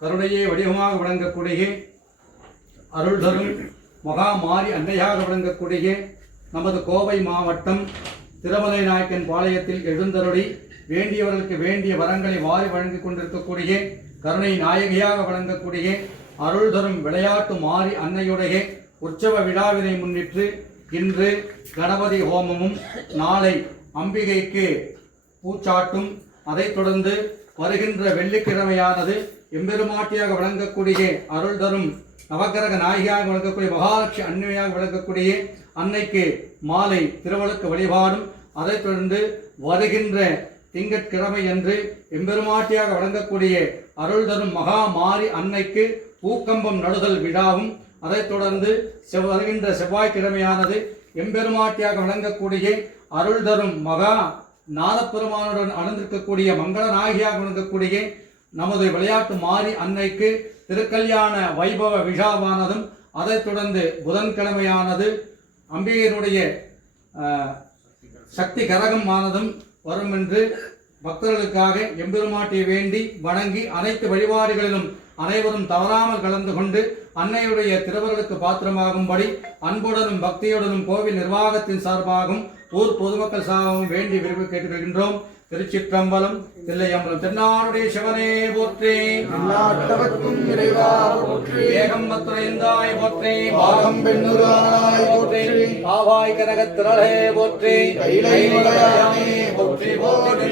கருணையே வடிவமாக விளங்கக்கூடிய அருள் தரும் மகா மாரி அன்னையாக விளங்கக்கூடிய நமது கோவை மாவட்டம் திருமலை நாயக்கன் பாளையத்தில் எழுந்தருளி வேண்டியவர்களுக்கு வேண்டிய வரங்களை வாரி வழங்கிக் கொண்டிருக்கக்கூடிய கருணை நாயகியாக விளங்கக்கூடிய அருள் தரும் விளையாட்டு மாரி அன்னையுடைய உற்சவ விழாவினை முன்னிட்டு இன்று கணபதி ஹோமமும் நாளை அம்பிகைக்கு பூச்சாட்டும் அதைத் தொடர்ந்து வருகின்ற வெள்ளிக்கிழமையானது எம்பெருமாட்டியாக விளங்கக்கூடிய அருள் தரும் நவக்கிரக நாயகியாக விளங்கக்கூடிய மகாலட்சுமி அன்னையாக விளங்கக்கூடிய அன்னைக்கு மாலை திருவழுக்கு வழிபாடும் அதைத் தொடர்ந்து வருகின்ற திங்கட்கிழமை என்று எம்பெருமாட்டியாக விளங்கக்கூடிய அருள் தரும் மகா மாரி அன்னைக்கு பூக்கம்பம் நடுதல் விழாவும் அதைத் தொடர்ந்து வருகின்ற செவ்வாய்க்கிழமையானது எம்பெருமாட்டியாக விளங்கக்கூடிய அருள் தரும் மகா நாதப்பெருமானுடன் அணிந்திருக்கக்கூடிய மங்கள நாயகியாக விளங்கக்கூடிய நமது விளையாட்டு மாரி அன்னைக்கு திருக்கல்யாண வைபவ விழாவானதும் அதைத் தொடர்ந்து புதன்கிழமையானது அம்பிகையினுடைய சக்தி கரகம் ஆனதும் வரும் என்று பக்தர்களுக்காக எம்பெருமாட்டியை வேண்டி வணங்கி அனைத்து வழிபாடுகளிலும் அனைவரும் தவறாமல் கலந்து கொண்டு அன்னையுடைய திருவர்களுக்கு பாத்திரமாகும்படி அன்புடனும் பக்தியுடனும் கோவில் நிர்வாகத்தின் சார்பாகவும் ஊர் பொதுமக்கள் சார்பாகவும் வேண்டி விரும்பி கேட்டுக்கொள்கின்றோம். திருச்சிற்றம்பலம் தில்லையம்பலம். தென்னாடுடைய சிவனே போற்றி, நாட்டவர்க்கும் இறைவா போற்றி, ஏகம்பத்துரைந்தாய் போற்றி, பாகம் பெண்ணுரானாய் போற்றி, காவாய் கனகத்திரளே போற்றி, கைலை மலையானே போற்றி போற்றி.